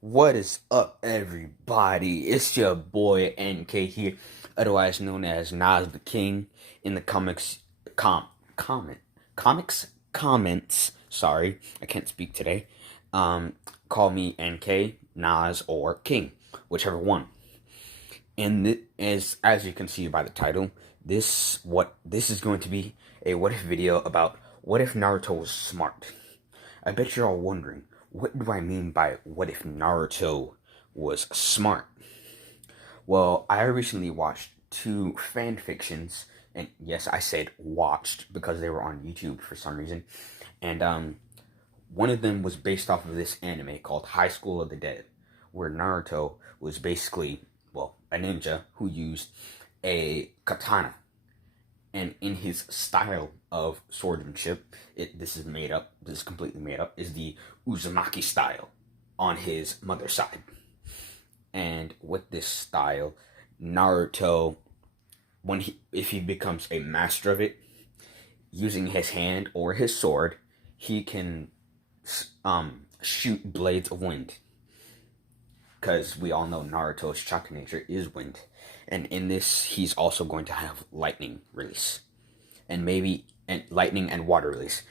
What is up, everybody? It's your boy NK here, otherwise known as Nas the King in the comment comments. Sorry, I can't speak today. Um, Call me NK, Nas, or King, whichever one. And as you can see by the title, this is going to be a what if video about what if Naruto was smart. I bet you're all wondering, what do I mean by what if Naruto was smart? Well, I recently watched two fan fictions, and yes, I said watched because they were on YouTube for some reason. And one of them was based off of this anime called High School of the Dead, where Naruto was basically, well, a ninja who used a katana, and in his style of swordsmanship, this is made up, this is completely made up, is the Uzumaki style on his mother's side. And with this style, Naruto, if he becomes a master of it, using his hand or his sword, he can shoot blades of wind. Because we all know Naruto's chakra nature is wind. And in this, he's also going to have lightning release. And lightning and water release.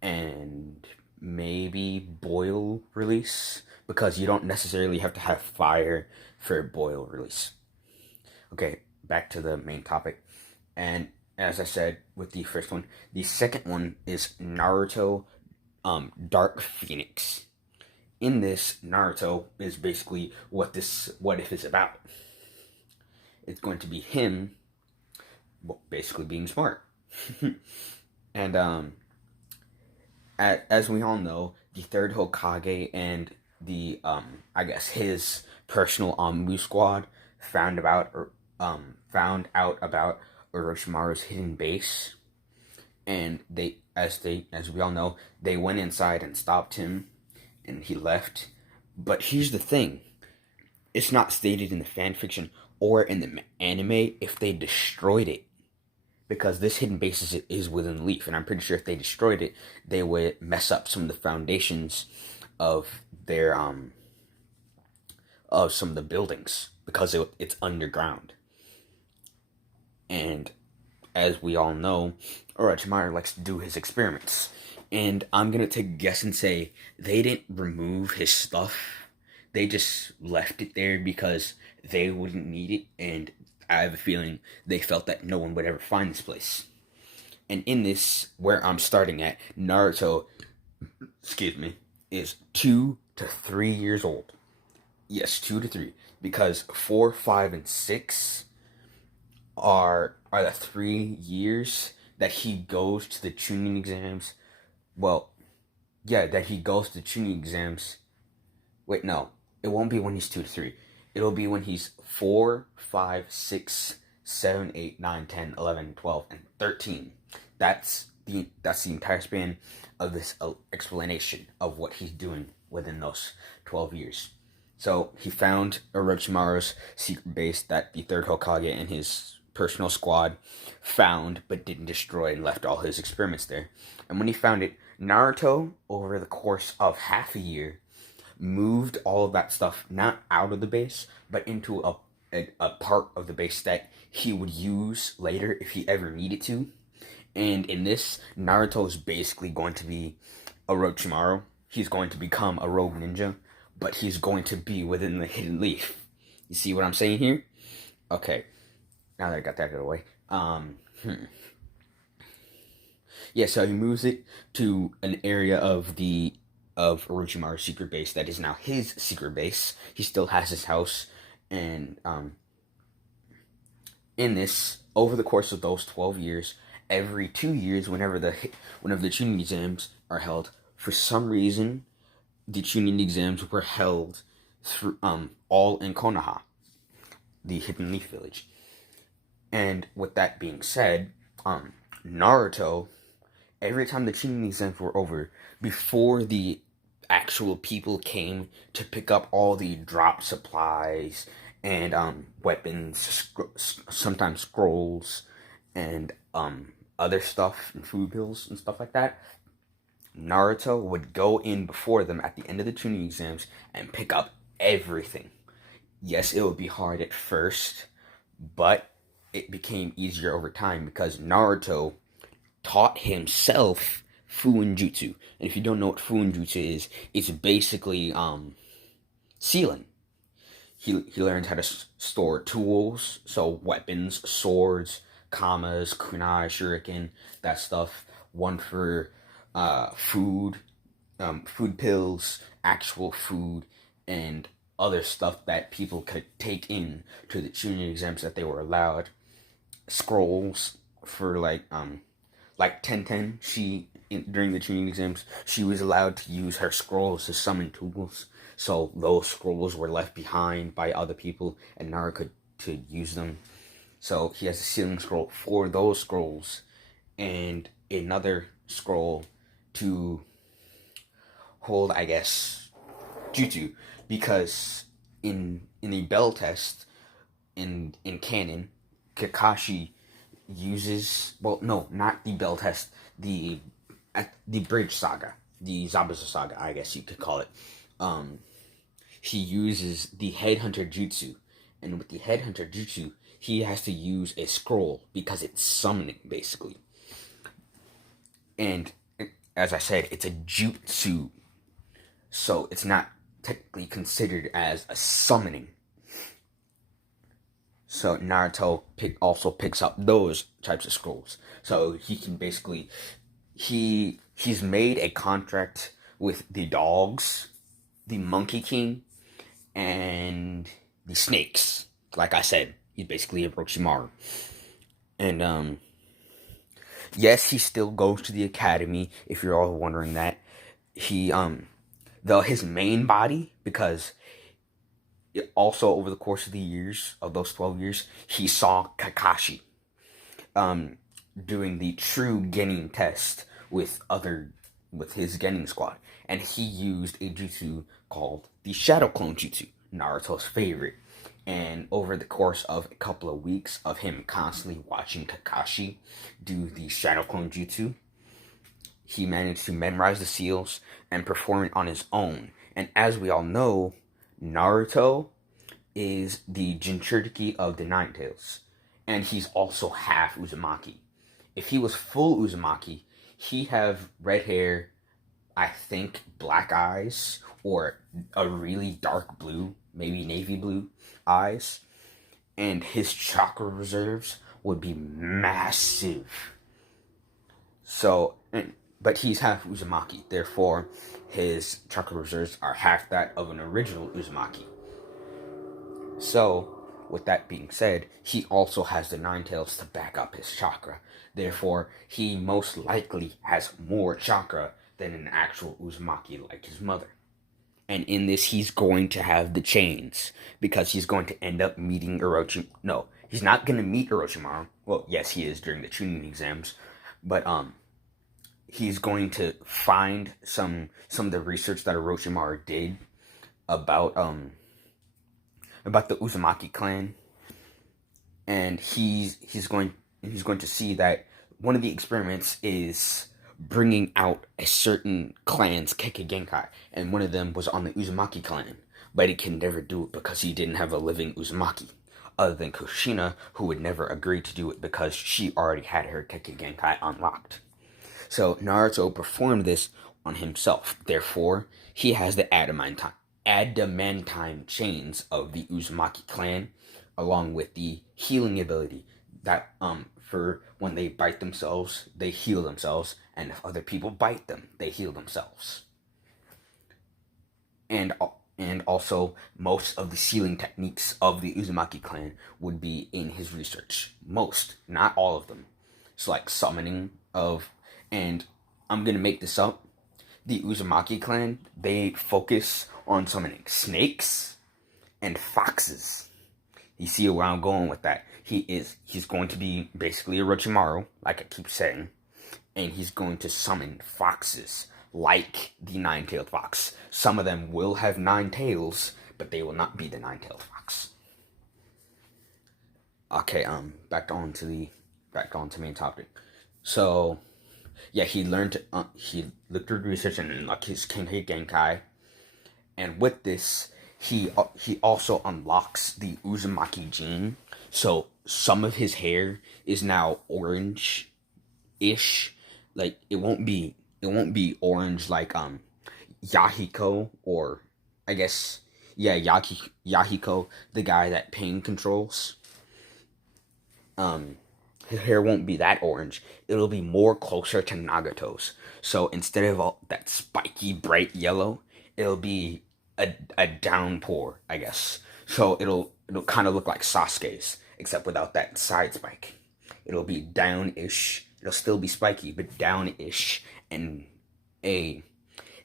And maybe boil release. Because you don't necessarily have to have fire for boil release. Okay, back to the main topic. And as I said with the first one, the second one is Naruto Dark Phoenix. In this, Naruto is basically what this what if is about. It's going to be him, well, basically being smart. And as we all know, the third Hokage and the I guess his personal Anbu squad found out about Orochimaru's hidden base, and as we all know, they went inside and stopped him, and he left. But here's the thing: it's not stated in the fan fiction or in the anime if they destroyed it, because this hidden base is within the leaf, and I'm pretty sure if they destroyed it, they would mess up some of the foundations of their of some of the buildings, because it's underground. And as we all know, Orochimaru likes to do his experiments. And I'm gonna take a guess and say they didn't remove his stuff. They just left it there because they wouldn't need it, and I have a feeling they felt that no one would ever find this place. And in this, where I'm starting at, Naruto, is 2 to 3 years old. Yes, 2 to 3, because 4, 5, and 6 are the 3 years that he goes to the Chunin exams. Well, yeah, that he goes to Chunin exams. Wait, no, it won't be when he's 2 to 3. It'll be when he's 4, 5, 6, 7, 8, 9, 10, 11, 12, and 13. That's the entire span of this explanation of what he's doing within those 12 years. So he found Orochimaru's secret base that the third Hokage and his personal squad found but didn't destroy, and left all his experiments there. And when he found it, Naruto, over the course of half a year, moved all of that stuff not out of the base, but into a part of the base that he would use later if he ever needed to. And in this, Naruto is basically going to be Orochimaru. He's going to become a rogue ninja, but he's going to be within the hidden leaf. You see what I'm saying here? Okay, now that I got that out of the way. Yeah, so he moves it to an area of Orochimaru's secret base that is now his secret base. He still has his house, and in this, over the course of those 12 years, every 2 years, whenever the Chunin exams are held, for some reason, the Chunin exams were held through all in Konoha, the Hidden Leaf Village. And with that being said, Naruto, every time the Chunin exams were over, before the actual people came to pick up all the drop supplies and weapons, sometimes scrolls, and other stuff, and food bills and stuff like that, Naruto would go in before them at the end of the tuning exams and pick up everything. Yes, it would be hard at first, but it became easier over time because Naruto taught himself Fuinjutsu. And if you don't know what Fuinjutsu is, it's basically sealing. He learned how to store tools, so weapons, swords, kamas, kunai, shuriken, that stuff. One for food, food pills, actual food, and other stuff that people could take in to the tuning exams that they were allowed. Scrolls for like Tenten, during the training exams, she was allowed to use her scrolls to summon tools. So those scrolls were left behind by other people, and Naruto could use them. So he has a sealing scroll for those scrolls, and another scroll to hold, I guess, jutsu, because in the bell test in canon, Kakashi uses, well, no, not the bell test, the bridge saga, the Zabuza saga, I guess you could call it. He uses the headhunter jutsu, and with the headhunter jutsu, he has to use a scroll because it's summoning basically. And as I said, it's a jutsu, so it's not technically considered as a summoning. So Naruto also picks up those types of scrolls. So he can basically he's made a contract with the dogs, the Monkey King, and the snakes. Like I said, he's basically a Orochimaru. And yes, he still goes to the academy, if you're all wondering that. He though his main body, because also over the course of the years, of those 12 years, he saw Kakashi doing the true Genin test with his Genin squad, and he used a jutsu called the Shadow Clone Jutsu, Naruto's favorite. And over the course of a couple of weeks of him constantly watching Kakashi do the Shadow Clone Jutsu, he managed to memorize the seals and perform it on his own. And as we all know, Naruto is the Jinchuriki of the Nine Tails, and he's also half Uzumaki. If he was full Uzumaki, he'd have red hair, I think black eyes, or a really dark blue, maybe navy blue eyes, and his chakra reserves would be massive. So, but he's half Uzumaki, therefore his chakra reserves are half that of an original Uzumaki. So, with that being said, he also has the Nine Tails to back up his chakra. Therefore, he most likely has more chakra than an actual Uzumaki like his mother. And in this, he's going to have the chains, because he's going to end up meeting Orochimaru. No, he's not going to meet Orochimaru. Well, yes, he is during the Chunin exams, but he's going to find some of the research that Orochimaru did about the Uzumaki clan, and he's going to see that one of the experiments is bringing out a certain clan's Kekkei Genkai, and one of them was on the Uzumaki clan, but he can never do it because he didn't have a living Uzumaki, other than Kushina, who would never agree to do it because she already had her Kekkei Genkai unlocked. So Naruto performed this on himself. Therefore, he has the adamantine chains of the Uzumaki clan, along with the healing ability that for when they bite themselves, they heal themselves, and if other people bite them, they heal themselves. And also, most of the sealing techniques of the Uzumaki clan would be in his research. Most, not all of them. So like summoning of, and I'm gonna make this up, the Uzumaki clan, they focus on summoning snakes and foxes. You see where I'm going with that. He's going to be basically a Orochimaru, like I keep saying, and he's going to summon foxes, like the nine-tailed fox. Some of them will have 9 tails, but they will not be the nine-tailed fox. Okay, back on to main topic. So, yeah, he learned, he looked through research and unlocked his Kenkai Genkai. And with this, he also unlocks the Uzumaki gene. So some of his hair is now orange ish. Like it won't be orange like Yahiko, or I guess, yeah, Yahiko, the guy that Pain controls. Um his hair won't be that orange. It'll be more closer to Nagato's. So instead of all that spiky bright yellow, it'll be a downpour, I guess. So it'll kind of look like Sasuke's, except without that side spike. It'll be down-ish. It'll still be spiky, but down-ish, and a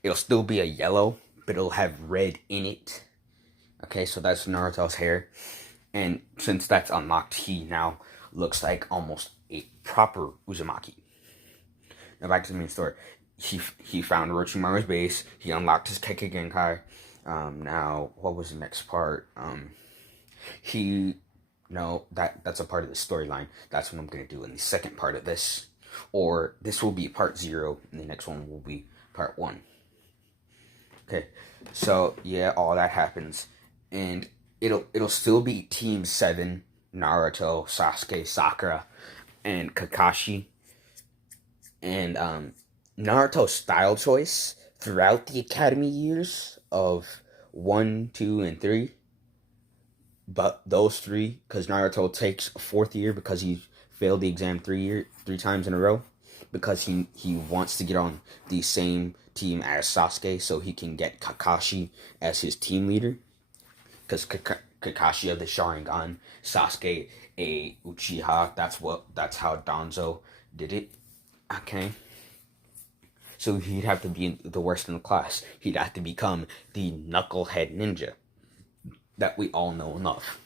it'll still be a yellow, but it'll have red in it. Okay, so that's Naruto's hair. And since that's unlocked, he now looks like almost a proper Uzumaki. Now back to the main story. He found Orochimaru's base. He unlocked his Kekkei Genkai. Now what was the next part? He no that's a part of the storyline. That's what I'm gonna do in the second part of this, or this will be part 0, and the next one will be part 1. Okay, so yeah, all that happens, and it'll still be Team 7: Naruto, Sasuke, Sakura, and Kakashi. And Naruto's style choice throughout the academy years of 1, 2, and 3, but those 3, because Naruto takes a 4th year because he failed the exam 3 times in a row, because he wants to get on the same team as Sasuke so he can get Kakashi as his team leader, because Kakashi of the Sharingan, Sasuke a Uchiha. That's how Danzo did it. Okay. So he'd have to be the worst in the class. He'd have to become the knucklehead ninja that we all know and love.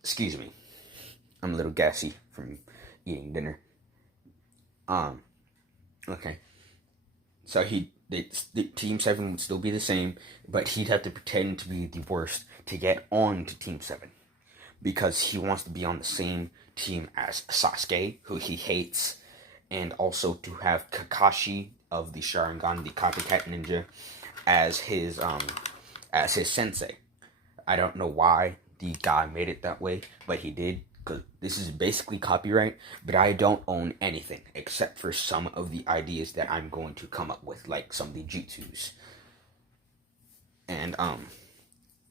Excuse me. I'm a little gassy from eating dinner. Okay. So the Team 7 would still be the same, but he'd have to pretend to be the worst to get on to Team 7. Because he wants to be on the same team as Sasuke, who he hates, and also to have Kakashi of the Sharingan, the copycat ninja, as his sensei. I don't know why the guy made it that way, but he did, because this is basically copyright, but I don't own anything except for some of the ideas that I'm going to come up with, like some of the jutsus. And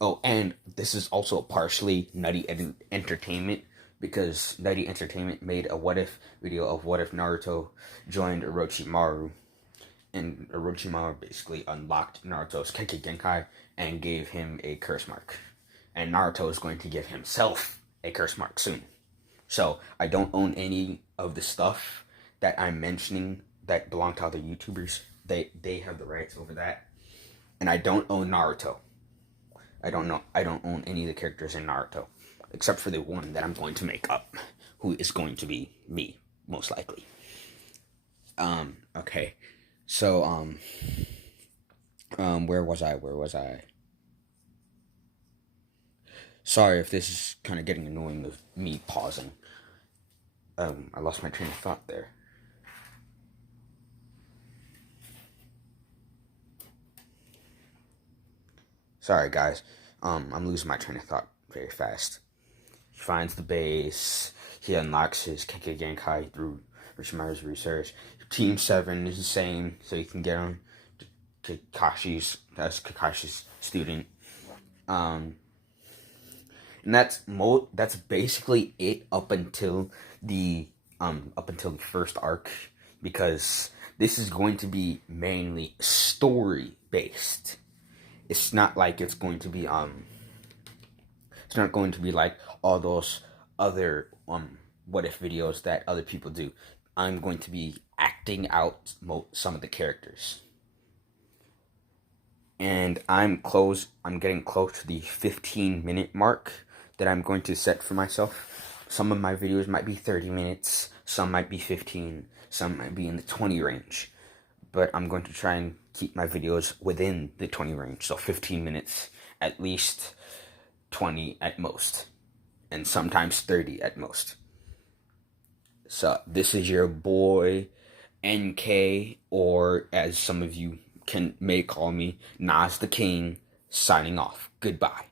oh, and this is also partially Nutty Entertainment, because Nutty Entertainment made a what if video of what if Naruto joined Orochimaru, and Orochimaru basically unlocked Naruto's Kekkei Genkai and gave him a curse mark. And Naruto is going to give himself a curse mark soon. So I don't own any of the stuff that I'm mentioning that belong to other YouTubers. They have the rights over that. And I don't own Naruto. I don't own any of the characters in Naruto, except for the one that I'm going to make up, who is going to be me, most likely. Okay. So, where was I? Sorry if this is kind of getting annoying with me pausing. I lost my train of thought there. Sorry, guys. I'm losing my train of thought very fast. He finds the base. He unlocks his Kekkei Genkai through Orochimaru's research. Team 7 is the same, so you can get on Kakashi's student. And that's basically it up until the first arc, because this is going to be mainly story based. It's not like it's not going to be like all those other what if videos that other people do. I'm going to be acting out some of the characters. And I'm getting close to the 15-minute mark that I'm going to set for myself. Some of my videos might be 30 minutes, some might be 15, some might be in the 20 range. But I'm going to try and keep my videos within the 20 range. So 15 minutes, at least 20 at most, and sometimes 30 at most. So this is your boy NK, or as some of you may call me, Nas the King, signing off. Goodbye.